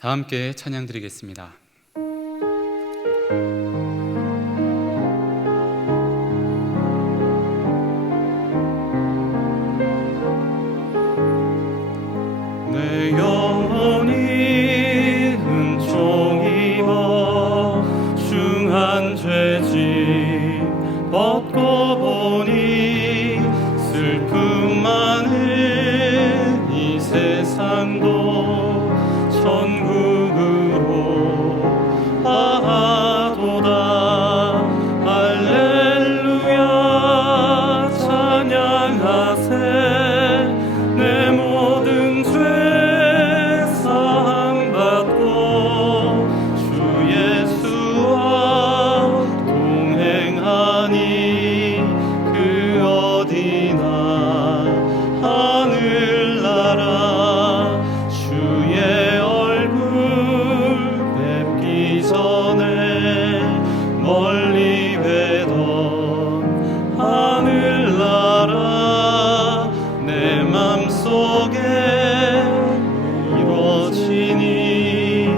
다 함께 찬양 드리겠습니다. 내 영혼이 은총 입어 중한 죄짐 벗고 보니 슬픔 많은 이 세상도 천국으로 아도다. 할렐루야 찬양하세. 내 모든 죄 사함받고 주 예수와 동행하니 그 어디나 하늘나라. 주의 얼굴 뵙기 전에 멀리 뵈던 하늘나라. 내 맘속에 이루어지니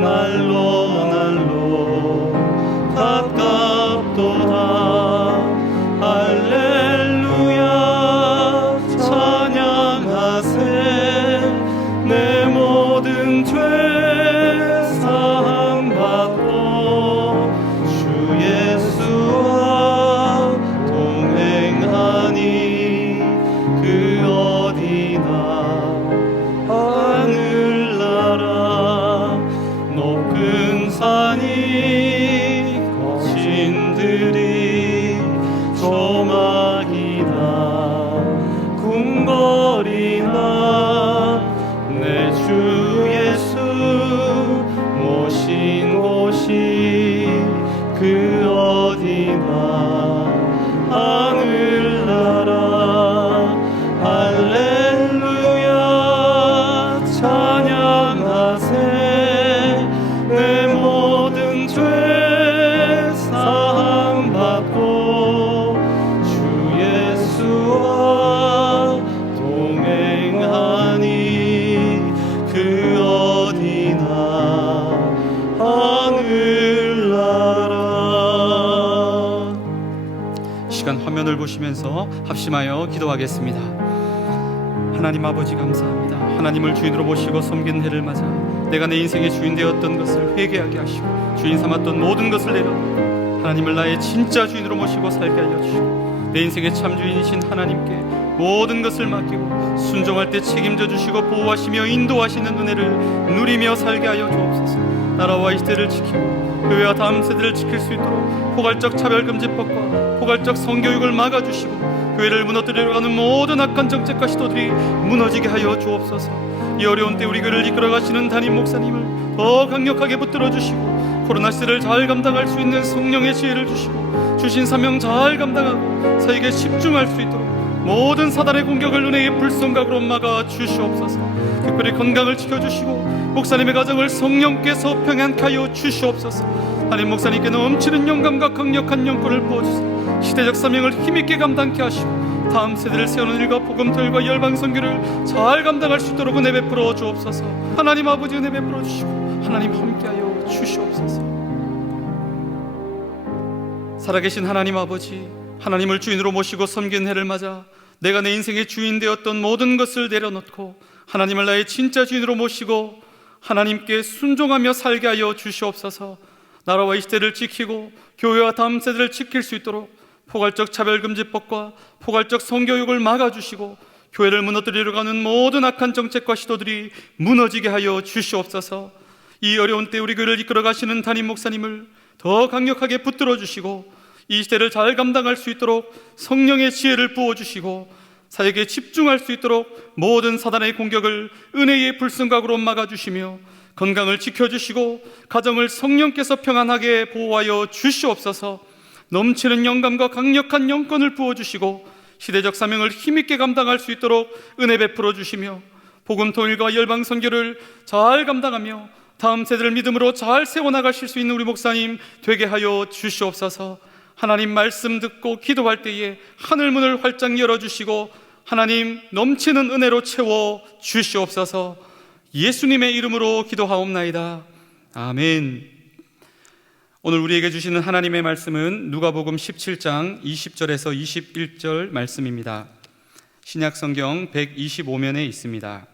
날로 날로 가깝도다. 할렐루야 찬양하세. 내 모든 죄 사함받고 주 예수와 동행하니 그 어디나 하늘나라. 높은 산이 거친 들이 조막이나 궁궐이나 내 주 예수 모신 곳이 그 어디나 하늘나라. 할렐루야 찬양하세. 내 모든 죄 사함받고 주 예수와 동행하니 그 어디나 하늘나라. 시간 화면을 보시면서 합심하여 기도하겠습니다. 하나님 아버지 감사합니다. 하나님을 주인으로 모시고 섬기는 해를 맞아 내가 내 인생의 주인 되었던 것을 회개하게 하시고 주인 삼았던 모든 것을 내려놓고 하나님을 나의 진짜 주인으로 모시고 살게 하여 주시고 내 인생의 참 주인이신 하나님께 모든 것을 맡기고 순종할 때 책임져 주시고 보호하시며 인도하시는 은혜를 누리며 살게 하여 주옵소서. 나라와 이 시대를 지키고 교회와 다음 세대를 지킬 수 있도록 포괄적 차별금지법과 포괄적 성교육을 막아주시고 교회를 무너뜨리려 하는 모든 악한 정책과 시도들이 무너지게 하여 주옵소서. 이 어려운 때 우리 교회를 이끌어가시는 담임 목사님을 더 강력하게 붙들어 주시고 코로나 시대를 잘 감당할 수 있는 성령의 지혜를 주시고 주신 사명 잘 감당하고 사역에 집중할 수 있도록 모든 사단의 공격을 은혜의 불성각으로 막아 주시옵소서. 특별히 건강을 지켜주시고 목사님의 가정을 성령께서 평안케 하여 주시옵소서. 담임 목사님께 넘치는 영감과 강력한 영권을 부어주세요. 시대적 사명을 힘있게 감당케 하시고 다음 세대를 세우는 일과 복음들과 열방 선교를 잘 감당할 수 있도록 은혜 베풀어 주옵소서. 하나님 아버지 은혜 베풀어 주시고 하나님 함께하여 주시옵소서. 살아계신 하나님 아버지, 하나님을 주인으로 모시고 섬긴 해를 맞아 내가 내 인생의 주인 되었던 모든 것을 내려놓고 하나님을 나의 진짜 주인으로 모시고 하나님께 순종하며 살게 하여 주시옵소서. 나라와 이 시대를 지키고 교회와 다음 세대를 지킬 수 있도록 포괄적 차별금지법과 포괄적 성교육을 막아주시고 교회를 무너뜨리려고 하는 모든 악한 정책과 시도들이 무너지게 하여 주시옵소서. 이 어려운 때 우리 교회를 이끌어가시는 담임 목사님을 더 강력하게 붙들어 주시고 이 시대를 잘 감당할 수 있도록 성령의 지혜를 부어주시고 사역에 집중할 수 있도록 모든 사단의 공격을 은혜의 불성각으로 막아주시며 건강을 지켜주시고 가정을 성령께서 평안하게 보호하여 주시옵소서. 넘치는 영감과 강력한 영권을 부어주시고 시대적 사명을 힘있게 감당할 수 있도록 은혜 베풀어 주시며 복음 통일과 열방 선교를 잘 감당하며 다음 세대를 믿음으로 잘 세워나가실 수 있는 우리 목사님 되게 하여 주시옵소서. 하나님 말씀 듣고 기도할 때에 하늘문을 활짝 열어주시고 하나님 넘치는 은혜로 채워 주시옵소서. 예수님의 이름으로 기도하옵나이다. 아멘. 오늘 우리에게 주시는 하나님의 말씀은 누가복음 17장 20절에서 21절 말씀입니다. 신약성경 125면에 있습니다.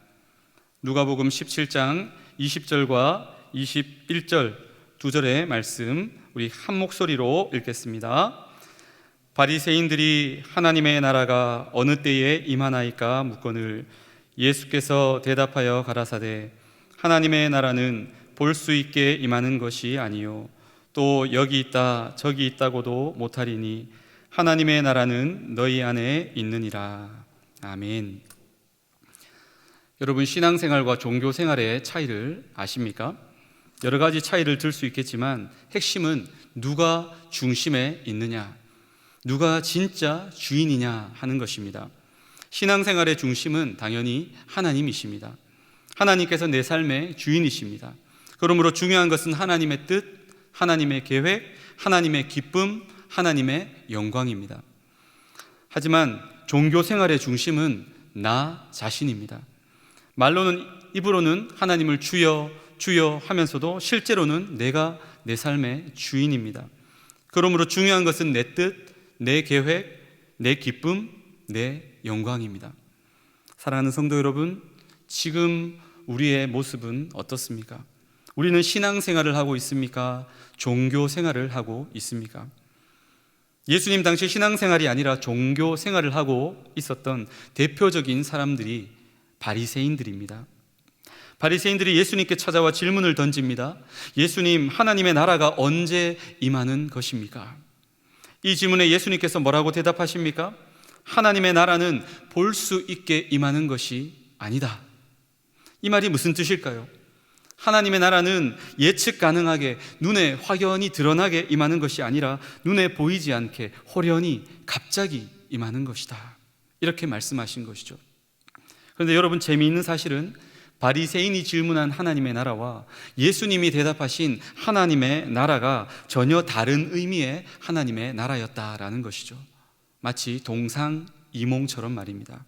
누가복음 17장 20절과 21절 두 절의 말씀 우리 한 목소리로 읽겠습니다. 바리새인들이 하나님의 나라가 어느 때에 임하나이까 묻거늘 예수께서 대답하여 가라사대 하나님의 나라는 볼 수 있게 임하는 것이 아니요 또 여기 있다 저기 있다고도 못하리니 하나님의 나라는 너희 안에 있느니라. 아멘. 여러분, 신앙생활과 종교생활의 차이를 아십니까? 여러 가지 차이를 들 수 있겠지만 핵심은 누가 중심에 있느냐, 누가 진짜 주인이냐 하는 것입니다. 신앙생활의 중심은 당연히 하나님이십니다. 하나님께서 내 삶의 주인이십니다. 그러므로 중요한 것은 하나님의 뜻, 하나님의 계획, 하나님의 기쁨, 하나님의 영광입니다. 하지만 종교생활의 중심은 나 자신입니다. 말로는, 입으로는 하나님을 주여 주여 하면서도 실제로는 내가 내 삶의 주인입니다. 그러므로 중요한 것은 내 뜻, 내 계획, 내 기쁨, 내 영광입니다. 사랑하는 성도 여러분, 지금 우리의 모습은 어떻습니까? 우리는 신앙생활을 하고 있습니까? 종교생활을 하고 있습니까? 예수님 당시 신앙생활이 아니라 종교생활을 하고 있었던 대표적인 사람들이 바리새인들입니다. 바리새인들이 예수님께 찾아와 질문을 던집니다. 예수님, 하나님의 나라가 언제 임하는 것입니까? 이 질문에 예수님께서 뭐라고 대답하십니까? 하나님의 나라는 볼 수 있게 임하는 것이 아니다. 이 말이 무슨 뜻일까요? 하나님의 나라는 예측 가능하게 눈에 확연히 드러나게 임하는 것이 아니라 눈에 보이지 않게 호련히 갑자기 임하는 것이다. 이렇게 말씀하신 것이죠. 그런데 여러분, 재미있는 사실은 바리새인이 질문한 하나님의 나라와 예수님이 대답하신 하나님의 나라가 전혀 다른 의미의 하나님의 나라였다라는 것이죠. 마치 동상이몽처럼 말입니다.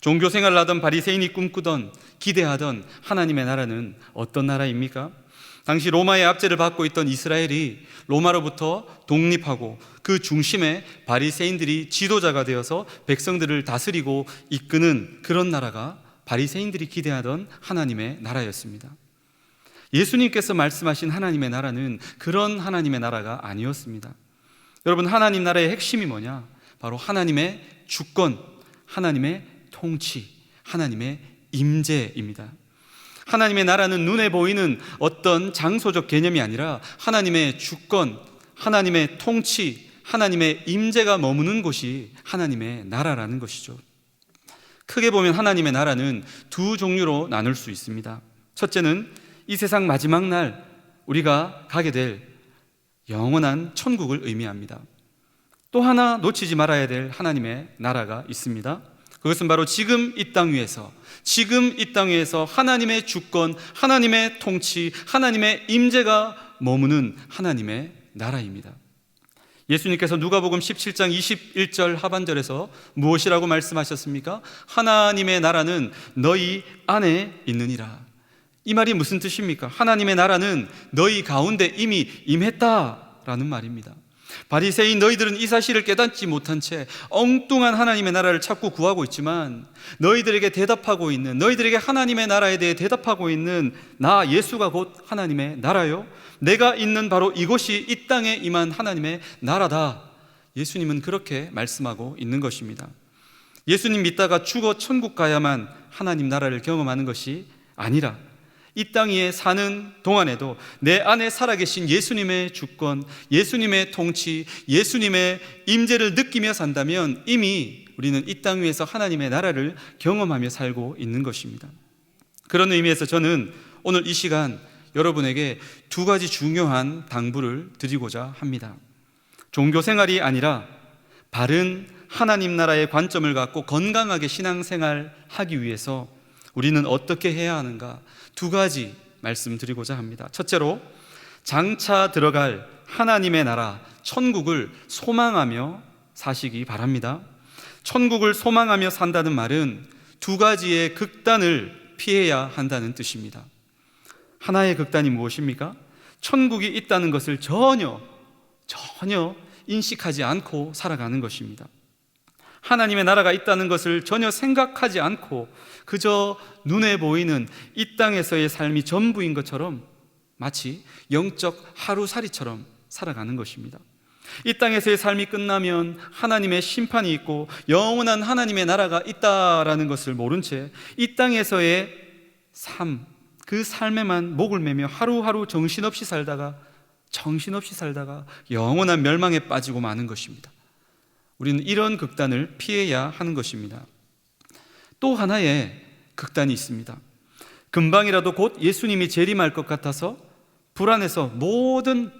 종교생활을 하던 바리새인이 꿈꾸던, 기대하던 하나님의 나라는 어떤 나라입니까? 당시 로마의 압제를 받고 있던 이스라엘이 로마로부터 독립하고 그 중심에 바리새인들이 지도자가 되어서 백성들을 다스리고 이끄는 그런 나라가 바리새인들이 기대하던 하나님의 나라였습니다. 예수님께서 말씀하신 하나님의 나라는 그런 하나님의 나라가 아니었습니다. 여러분, 하나님 나라의 핵심이 뭐냐? 바로 하나님의 주권, 하나님의 통치, 하나님의 임재입니다. 하나님의 나라는 눈에 보이는 어떤 장소적 개념이 아니라 하나님의 주권, 하나님의 통치, 하나님의 임재가 머무는 곳이 하나님의 나라라는 것이죠. 크게 보면 하나님의 나라는 두 종류로 나눌 수 있습니다. 첫째는 이 세상 마지막 날 우리가 가게 될 영원한 천국을 의미합니다. 또 하나 놓치지 말아야 될 하나님의 나라가 있습니다. 그것은 바로 지금 이 땅 위에서 하나님의 주권, 하나님의 통치, 하나님의 임재가 머무는 하나님의 나라입니다. 예수님께서 누가복음 17장 21절 하반절에서 무엇이라고 말씀하셨습니까? 하나님의 나라는 너희 안에 있느니라. 이 말이 무슨 뜻입니까? 하나님의 나라는 너희 가운데 이미 임했다라는 말입니다. 바리새인 너희들은 이 사실을 깨닫지 못한 채 엉뚱한 하나님의 나라를 찾고 구하고 있지만 너희들에게 하나님의 나라에 대해 대답하고 있는 나 예수가 곧 하나님의 나라요, 내가 있는 바로 이곳이 이 땅에 임한 하나님의 나라다. 예수님은 그렇게 말씀하고 있는 것입니다. 예수님 믿다가 죽어 천국 가야만 하나님 나라를 경험하는 것이 아니라 이 땅 위에 사는 동안에도 내 안에 살아계신 예수님의 주권, 예수님의 통치, 예수님의 임재를 느끼며 산다면 이미 우리는 이 땅 위에서 하나님의 나라를 경험하며 살고 있는 것입니다. 그런 의미에서 저는 오늘 이 시간 여러분에게 두 가지 중요한 당부를 드리고자 합니다. 종교 생활이 아니라 바른 하나님 나라의 관점을 갖고 건강하게 신앙생활 하기 위해서 우리는 어떻게 해야 하는가, 두 가지 말씀드리고자 합니다. 첫째로, 장차 들어갈 하나님의 나라, 천국을 소망하며 사시기 바랍니다. 천국을 소망하며 산다는 말은 두 가지의 극단을 피해야 한다는 뜻입니다. 하나의 극단이 무엇입니까? 천국이 있다는 것을 전혀 인식하지 않고 살아가는 것입니다. 하나님의 나라가 있다는 것을 전혀 생각하지 않고 그저 눈에 보이는 이 땅에서의 삶이 전부인 것처럼 마치 영적 하루살이처럼 살아가는 것입니다. 이 땅에서의 삶이 끝나면 하나님의 심판이 있고 영원한 하나님의 나라가 있다라는 것을 모른 채 이 땅에서의 삶, 그 삶에만 목을 매며 하루하루 정신없이 살다가 영원한 멸망에 빠지고 마는 것입니다. 우리는 이런 극단을 피해야 하는 것입니다. 또 하나의 극단이 있습니다. 금방이라도 곧 예수님이 재림할 것 같아서 불안해서 모든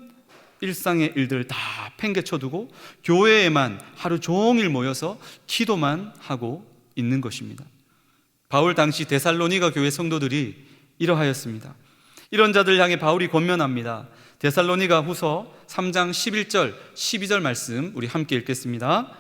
일상의 일들을 다 팽개쳐두고 교회에만 하루 종일 모여서 기도만 하고 있는 것입니다. 바울 당시 데살로니가 교회 성도들이 이러하였습니다. 이런 자들 향해 바울이 권면합니다. 데살로니가 후서 3장 11절 12절 말씀 우리 함께 읽겠습니다.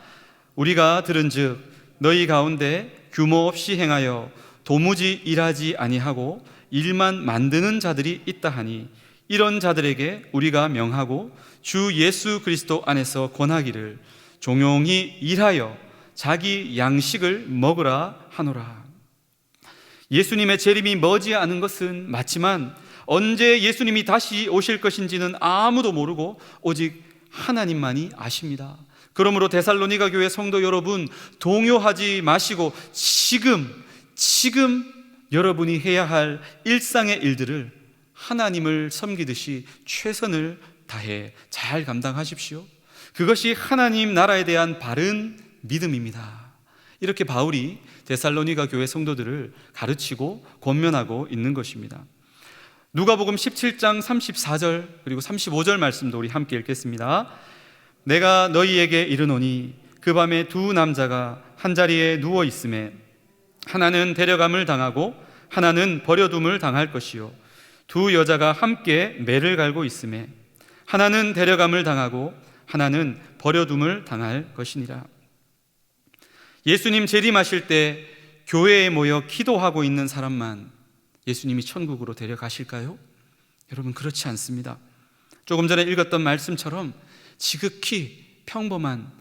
우리가 들은즉 너희 가운데 규모 없이 행하여 도무지 일하지 아니하고 일만 만드는 자들이 있다 하니 이런 자들에게 우리가 명하고 주 예수 그리스도 안에서 권하기를 종용히 일하여 자기 양식을 먹으라 하노라. 예수님의 재림이 머지않은 것은 맞지만 언제 예수님이 다시 오실 것인지는 아무도 모르고 오직 하나님만이 아십니다. 그러므로 데살로니가 교회 성도 여러분, 동요하지 마시고 지금 여러분이 해야 할 일상의 일들을 하나님을 섬기듯이 최선을 다해 잘 감당하십시오. 그것이 하나님 나라에 대한 바른 믿음입니다. 이렇게 바울이 데살로니가 교회 성도들을 가르치고 권면하고 있는 것입니다. 누가복음 17장 34절 그리고 35절 말씀도 우리 함께 읽겠습니다. 내가 너희에게 이르노니 그 밤에 두 남자가 한 자리에 누워 있음에 하나는 데려감을 당하고 하나는 버려둠을 당할 것이요 두 여자가 함께 매를 갈고 있음에 하나는 데려감을 당하고 하나는 버려둠을 당할 것이니라. 예수님 재림하실 때 교회에 모여 기도하고 있는 사람만 예수님이 천국으로 데려가실까요? 여러분, 그렇지 않습니다. 조금 전에 읽었던 말씀처럼 지극히 평범한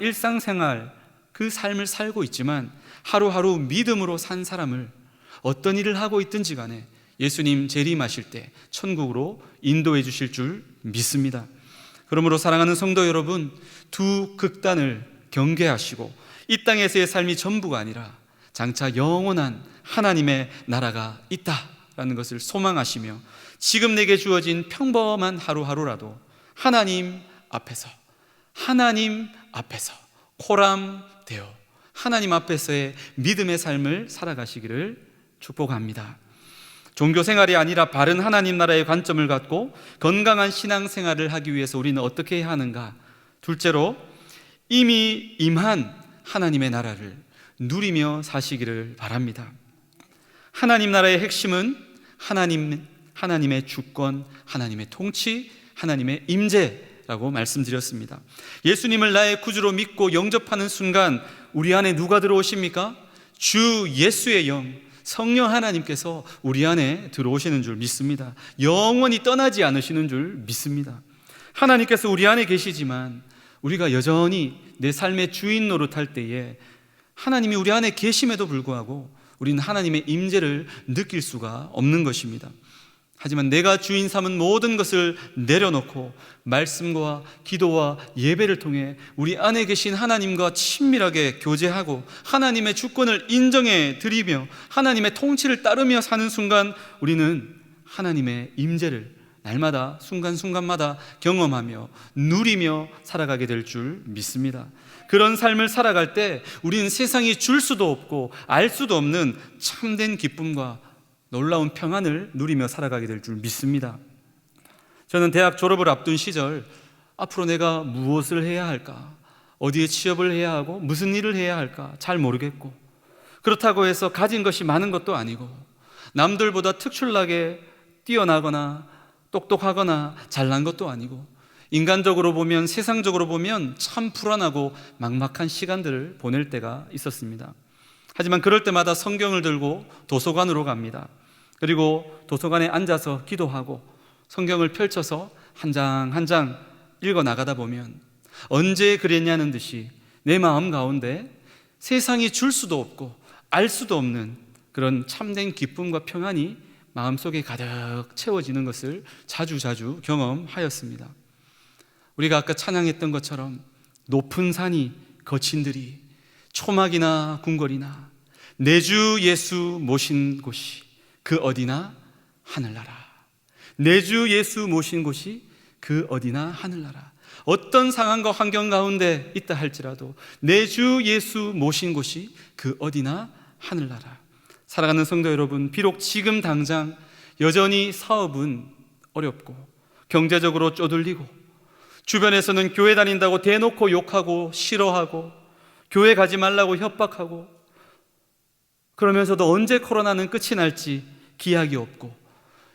일상생활, 그 삶을 살고 있지만 하루하루 믿음으로 산 사람을 어떤 일을 하고 있든지 간에 예수님 재림하실 때 천국으로 인도해 주실 줄 믿습니다. 그러므로 사랑하는 성도 여러분, 두 극단을 경계하시고 이 땅에서의 삶이 전부가 아니라 장차 영원한 하나님의 나라가 있다라는 것을 소망하시며 지금 내게 주어진 평범한 하루하루라도 하나님 앞에서 코람되어 하나님 앞에서의 믿음의 삶을 살아가시기를 축복합니다. 종교 생활이 아니라 바른 하나님 나라의 관점을 갖고 건강한 신앙 생활을 하기 위해서 우리는 어떻게 해야 하는가? 둘째로, 이미 임한 하나님의 나라를 누리며 사시기를 바랍니다. 하나님 나라의 핵심은 하나님의 주권, 하나님의 통치, 하나님의 임재라고 말씀드렸습니다. 예수님을 나의 구주로 믿고 영접하는 순간 우리 안에 누가 들어오십니까? 주 예수의 영, 성령 하나님께서 우리 안에 들어오시는 줄 믿습니다. 영원히 떠나지 않으시는 줄 믿습니다. 하나님께서 우리 안에 계시지만 우리가 여전히 내 삶의 주인 노릇할 때에 하나님이 우리 안에 계심에도 불구하고 우리는 하나님의 임재를 느낄 수가 없는 것입니다. 하지만 내가 주인 삼은 모든 것을 내려놓고 말씀과 기도와 예배를 통해 우리 안에 계신 하나님과 친밀하게 교제하고 하나님의 주권을 인정해 드리며 하나님의 통치를 따르며 사는 순간 우리는 하나님의 임재를 날마다 순간순간마다 경험하며 누리며 살아가게 될 줄 믿습니다. 그런 삶을 살아갈 때 우리는 세상이 줄 수도 없고 알 수도 없는 참된 기쁨과 놀라운 평안을 누리며 살아가게 될 줄 믿습니다. 저는 대학 졸업을 앞둔 시절 앞으로 내가 무엇을 해야 할까, 어디에 취업을 해야 하고 무슨 일을 해야 할까 잘 모르겠고, 그렇다고 해서 가진 것이 많은 것도 아니고 남들보다 특출나게 뛰어나거나 똑똑하거나 잘난 것도 아니고 인간적으로 보면, 세상적으로 보면 참 불안하고 막막한 시간들을 보낼 때가 있었습니다. 하지만 그럴 때마다 성경을 들고 도서관으로 갑니다. 그리고 도서관에 앉아서 기도하고 성경을 펼쳐서 한 장 한 장 읽어 나가다 보면 언제 그랬냐는 듯이 내 마음 가운데 세상이 줄 수도 없고 알 수도 없는 그런 참된 기쁨과 평안이 마음속에 가득 채워지는 것을 자주 경험하였습니다. 우리가 아까 찬양했던 것처럼 높은 산이 거친 들이 초막이나 궁궐이나 내 주 예수 모신 곳이 그 어디나 하늘나라. 내 주 예수 모신 곳이 그 어디나 하늘나라. 어떤 상황과 환경 가운데 있다 할지라도 내 주 예수 모신 곳이 그 어디나 하늘나라. 사랑하는 성도 여러분, 비록 지금 당장 여전히 사업은 어렵고 경제적으로 쪼들리고 주변에서는 교회 다닌다고 대놓고 욕하고 싫어하고 교회 가지 말라고 협박하고, 그러면서도 언제 코로나는 끝이 날지 기약이 없고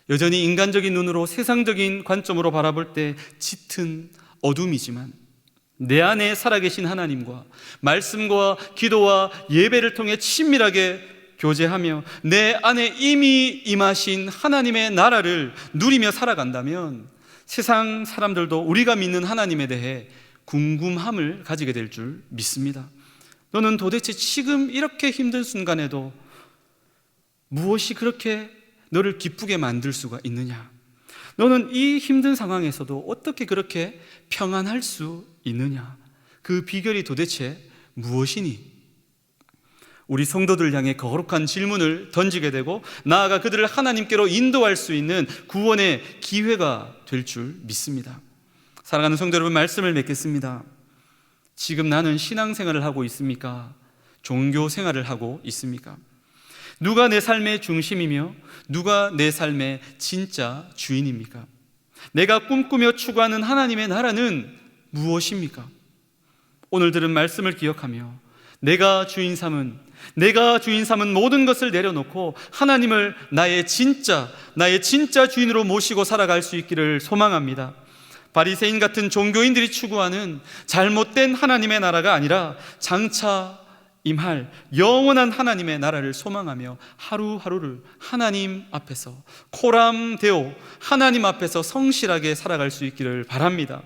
여전히 인간적인 눈으로 세상적인 관점으로 바라볼 때 짙은 어둠이지만 내 안에 살아계신 하나님과 말씀과 기도와 예배를 통해 친밀하게 교제하며 내 안에 이미 임하신 하나님의 나라를 누리며 살아간다면 세상 사람들도 우리가 믿는 하나님에 대해 궁금함을 가지게 될 줄 믿습니다. 너는 도대체 지금 이렇게 힘든 순간에도 무엇이 그렇게 너를 기쁘게 만들 수가 있느냐? 너는 이 힘든 상황에서도 어떻게 그렇게 평안할 수 있느냐? 그 비결이 도대체 무엇이니? 우리 성도들 향해 거룩한 질문을 던지게 되고 나아가 그들을 하나님께로 인도할 수 있는 구원의 기회가 될 줄 믿습니다. 사랑하는 성도 여러분, 말씀을 맺겠습니다. 지금 나는 신앙생활을 하고 있습니까? 종교 생활을 하고 있습니까? 누가 내 삶의 중심이며 누가 내 삶의 진짜 주인입니까? 내가 꿈꾸며 추구하는 하나님의 나라는 무엇입니까? 오늘 들은 말씀을 기억하며 내가 주인 삼은 모든 것을 내려놓고 하나님을 나의 진짜 주인으로 모시고 살아갈 수 있기를 소망합니다. 바리새인 같은 종교인들이 추구하는 잘못된 하나님의 나라가 아니라 장차 임할 영원한 하나님의 나라를 소망하며 하루하루를 하나님 앞에서 코람되어 하나님 앞에서 성실하게 살아갈 수 있기를 바랍니다.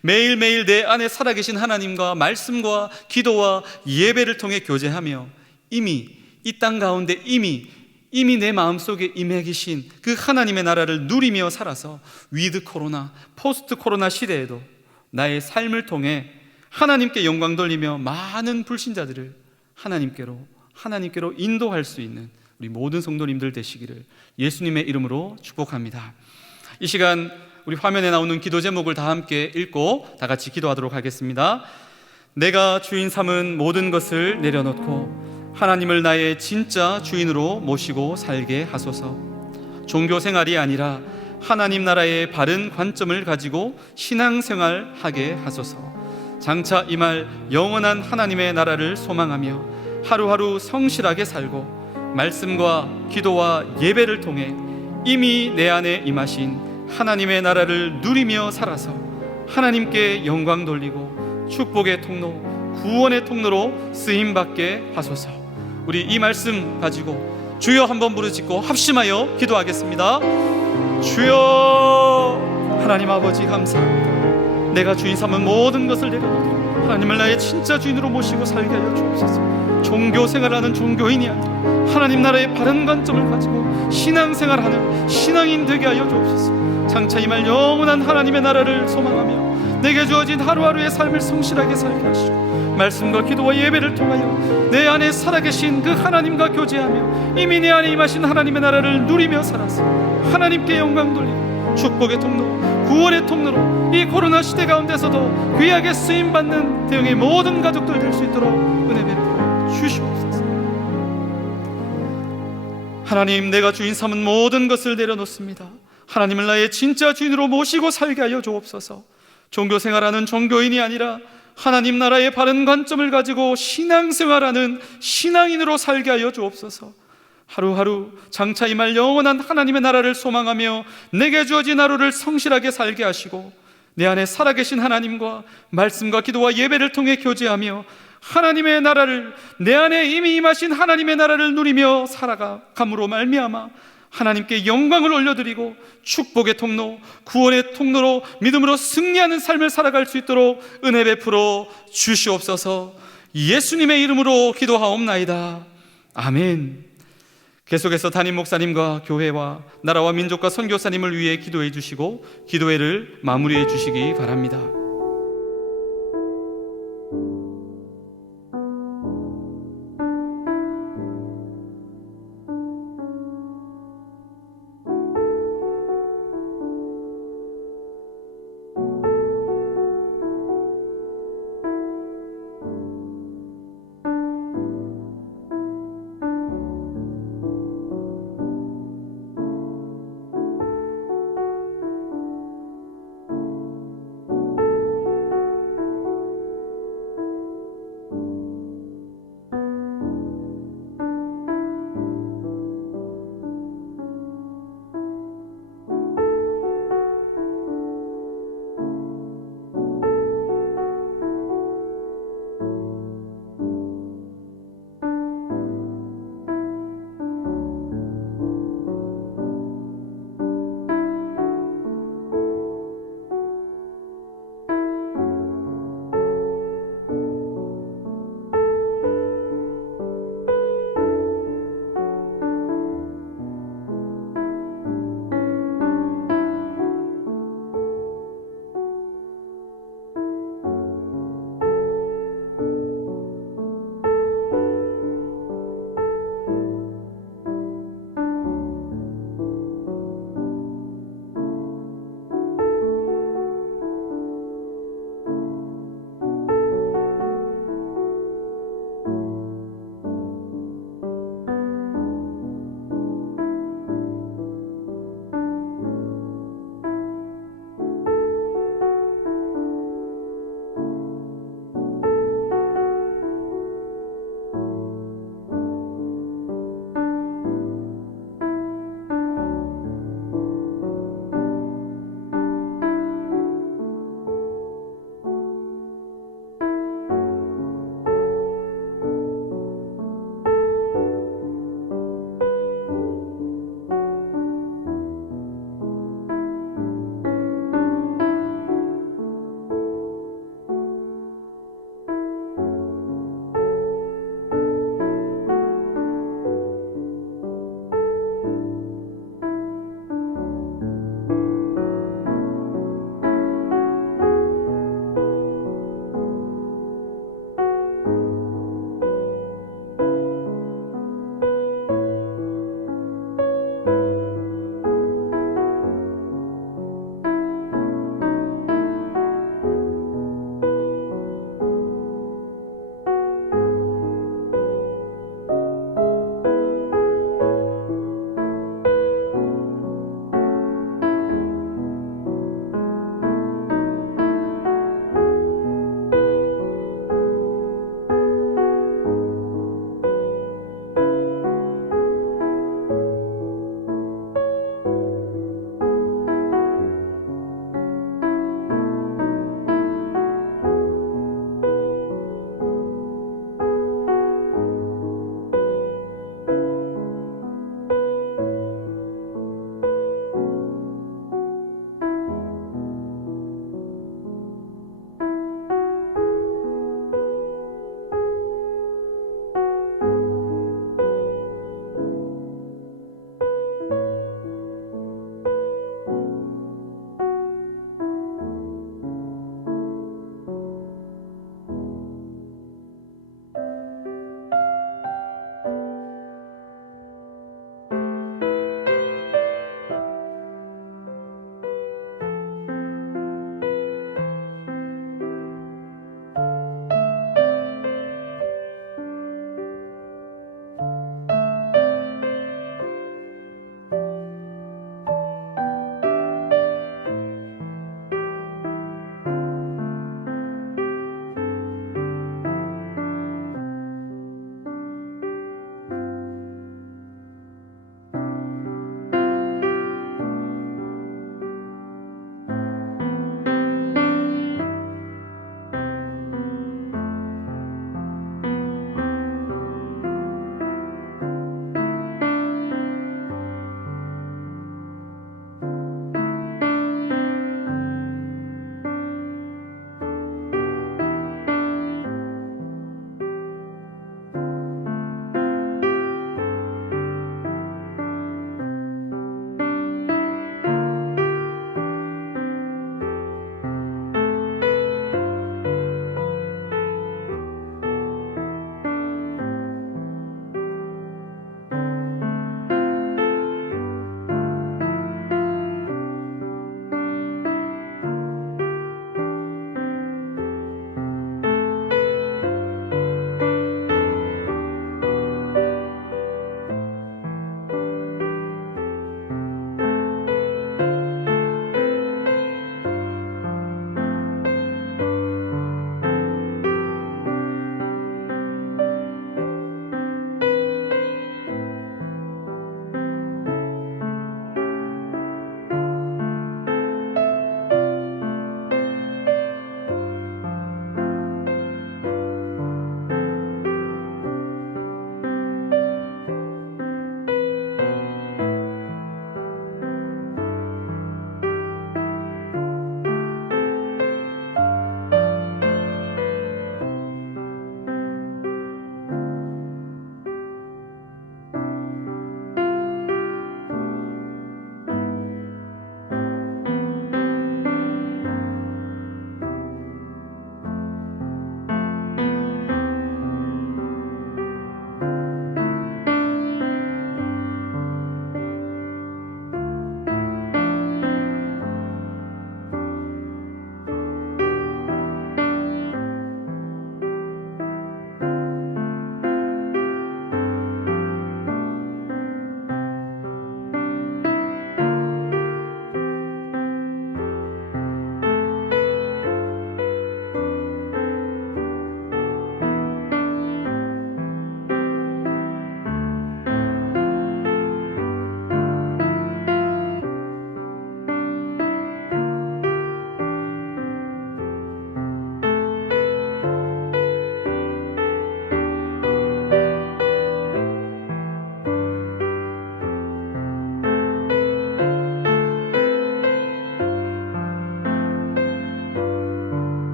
매일매일 내 안에 살아계신 하나님과 말씀과 기도와 예배를 통해 교제하며 이미 이 땅 가운데 이미 이미 내 마음속에 임해 계신 그 하나님의 나라를 누리며 살아서 위드 코로나, 포스트 코로나 시대에도 나의 삶을 통해 하나님께 영광 돌리며 많은 불신자들을 하나님께로 인도할 수 있는 우리 모든 성도님들 되시기를 예수님의 이름으로 축복합니다. 이 시간 우리 화면에 나오는 기도 제목을 다 함께 읽고 다 같이 기도하도록 하겠습니다. 내가 주인 삼은 모든 것을 내려놓고 하나님을 나의 진짜 주인으로 모시고 살게 하소서. 종교 생활이 아니라 하나님 나라의 바른 관점을 가지고 신앙생활 하게 하소서. 장차 이 말 영원한 하나님의 나라를 소망하며 하루하루 성실하게 살고 말씀과 기도와 예배를 통해 이미 내 안에 임하신 하나님의 나라를 누리며 살아서 하나님께 영광 돌리고 축복의 통로, 구원의 통로로 쓰임받게 하소서. 우리 이 말씀 가지고 주여 한번 부르짖고 합심하여 기도하겠습니다. 주여, 하나님 아버지 감사합니다. 내가 주인 삼은 모든 것을 내려놓고 하나님을 나의 진짜 주인으로 모시고 살게 하여 주옵소서. 종교 생활하는 종교인이 아니라 하나님 나라의 바른 관점을 가지고 신앙생활하는 신앙인 되게 하여 주옵소서. 장차 이 말 영원한 하나님의 나라를 소망하며 내게 주어진 하루하루의 삶을 성실하게 살게 하시고 말씀과 기도와 예배를 통하여 내 안에 살아계신 그 하나님과 교제하며 이미 내 안에 임하신 하나님의 나라를 누리며 살아서 하나님께 영광 돌리고 축복의 통로, 구원의 통로로 이 코로나 시대 가운데서도 귀하게 쓰임받는 대형의 모든 가족들 될 수 있도록 은혜 베풀어 주시옵소서. 하나님, 내가 주인 삼은 모든 것을 내려놓습니다. 하나님을 나의 진짜 주인으로 모시고 살게 하여 주옵소서. 종교 생활하는 종교인이 아니라 하나님 나라의 바른 관점을 가지고 신앙생활하는 신앙인으로 살게 하여 주옵소서. 하루하루 장차 임할 영원한 하나님의 나라를 소망하며 내게 주어진 하루를 성실하게 살게 하시고 내 안에 살아계신 하나님과 말씀과 기도와 예배를 통해 교제하며 하나님의 나라를, 내 안에 이미 임하신 하나님의 나라를 누리며 살아감으로 말미암아 하나님께 영광을 올려드리고 축복의 통로, 구원의 통로로 믿음으로 승리하는 삶을 살아갈 수 있도록 은혜 베풀어 주시옵소서. 예수님의 이름으로 기도하옵나이다. 아멘. 계속해서 담임 목사님과 교회와 나라와 민족과 선교사님을 위해 기도해 주시고 기도회를 마무리해 주시기 바랍니다.